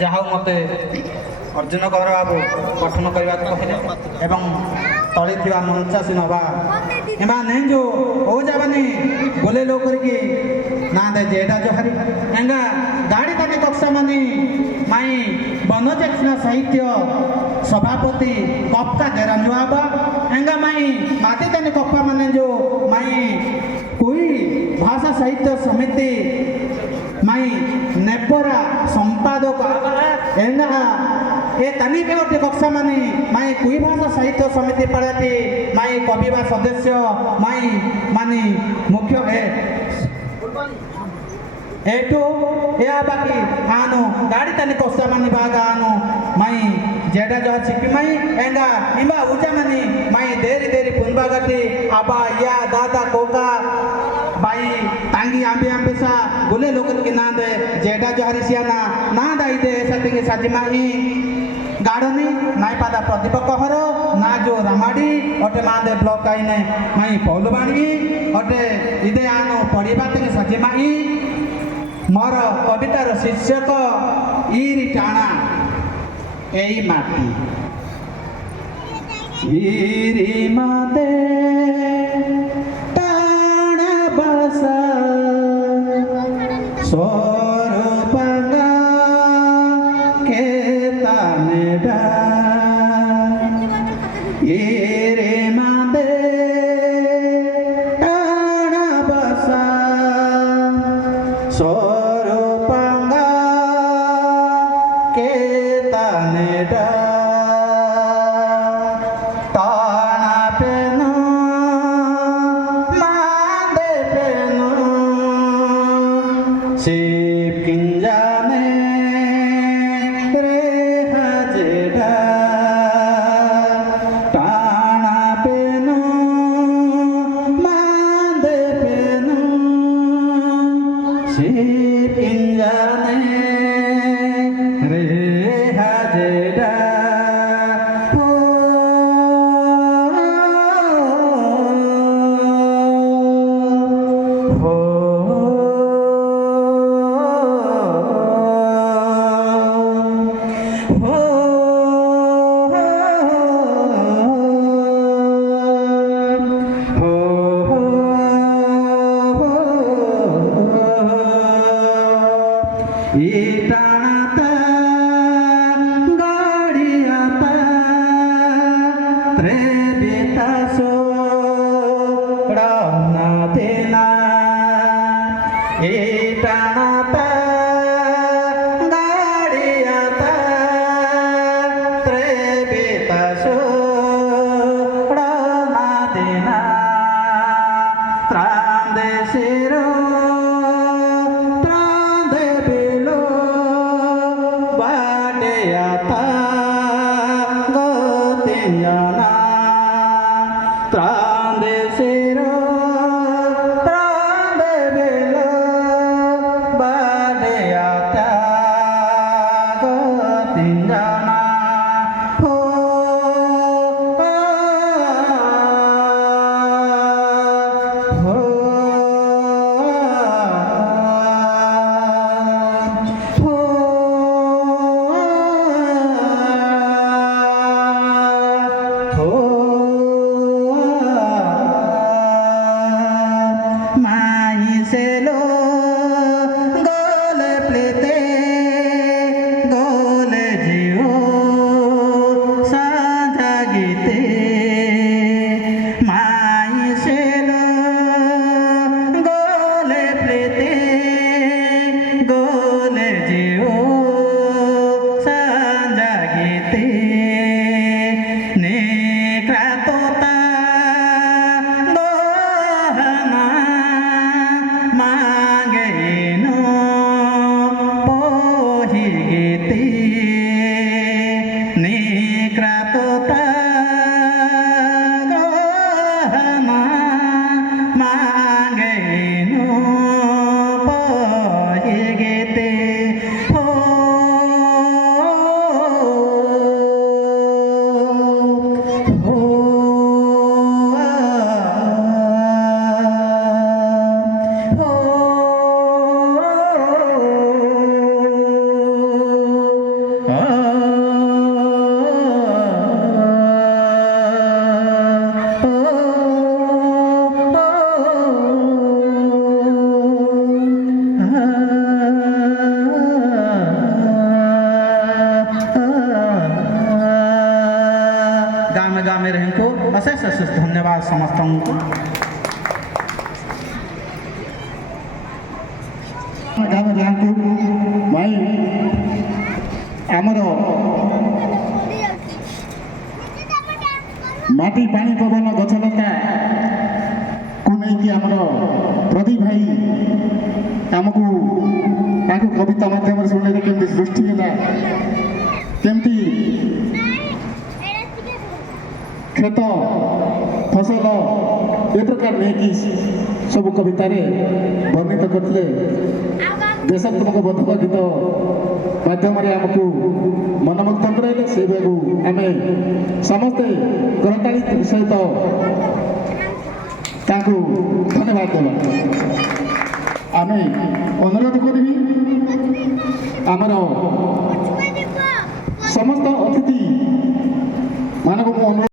ଯାହା ହଉ ମୋତେ ଅର୍ଜୁନ କର ବାବୁ ଗଠନ କରିବାକୁ କହିଲେ ଏବଂ ତଳେ ଥିବା ମଞ୍ଚାସୀ ନବା ଏମା ନେଇ ଯେଉଁ ଓଜାବାନି ବୋଲେ लो କରିକି ନା ଦେ ଯେଟା ଜହାରି ଏଙ୍ଗା ଗାଡ଼ି ତାକେ କକ୍ସା ମାନେ ମାଇ ବନଚେତନା ସାହିତ୍ୟ ସଭାପତି କପକା ଦେରାଞ୍ଜୁଆବା एंगा माई माते तने कप्पा माने जो माई कोई भाषा साहित्य समिति माई नेपरा संपादक एंगा ए तनी पे ओटे कक्षा माने माई कोई भाषा साहित्य समिति पढ़ाती माई कविवा सदस्य माई माने मुख्य है एटो या बाकी आनो गाड़ी तने कक्षा माने बागा आनो माई जेडा जो चिपी माई एंगा इमा उजा मानी माई देरी देरी पुनबा गति आबा या दादा कोका बाई तांगी आंबे आंबे सा बोले लोगन के ना दे जेडा जो हरिसियाना ना दाई दे सतिंगे साजिमाही गाड़नी नाई पादा प्रदीप कहरो ना जो रामाडी ओटे मादे ब्लॉक आईने माई पौलवाणी ओटे इदे आनो पढ़िबा तिंगे साजिमाही मोर कवितार शीर्षक इरी टाणा एई माटी इरी माते टाणा बसा सोरपंगा के तानेडा इरी माते टाणा बसा सोरपंगा के तानेडा Sip kinjane rehajeda tana penu mande penu sip kinjane rehajeda इटाणा गाड़ियाता त्रेबिता सोड़ना देना इटाणा गाड़ियाता त्रेबिता सोड़ना देना त्रांदे सिरो गोले जीव ସମୟରେ ଙ୍କୁ ଅଶେଷ ଅଶେଷ ଧନ୍ୟବାଦ ସମସ୍ତଙ୍କୁ। ଗାଁରେ ଯାଆନ୍ତୁ ଭାଇ ଆମର ମାଟି ପାଣି ପବନ ଗଛଲତାକୁ ନେଇକି ଆମର ପ୍ରଦୀପ ଭାଇ ଆମକୁ ତାଙ୍କୁ କବିତା ମାଧ୍ୟମରେ ଶୁଣିଲେ କେମିତି ସୃଷ୍ଟି ହେଲା, କେମିତି କ୍ଷେତ ଫସଲ ଏ ପ୍ରକାର ନେଇକି ସବୁ କବିତାରେ ବର୍ଣ୍ଣିତ କରିଥିଲେ। ଦେଶାତ୍ମକ ବୋଧକ ଗୀତ ମାଧ୍ୟମରେ ଆମକୁ ମନମୁଗ୍ଧ କରାଇଲେ। ସେଇବାକୁ ଆମେ ସମସ୍ତେ କରତାଳି ସହିତ ତାଙ୍କୁ ଧନ୍ୟବାଦ ଦେବା। ଆମେ ଅନୁରୋଧ କରିବି ଆମର ସମସ୍ତ ଅତିଥି ମାନଙ୍କୁ ମୁଁ ଅନୁରୋଧ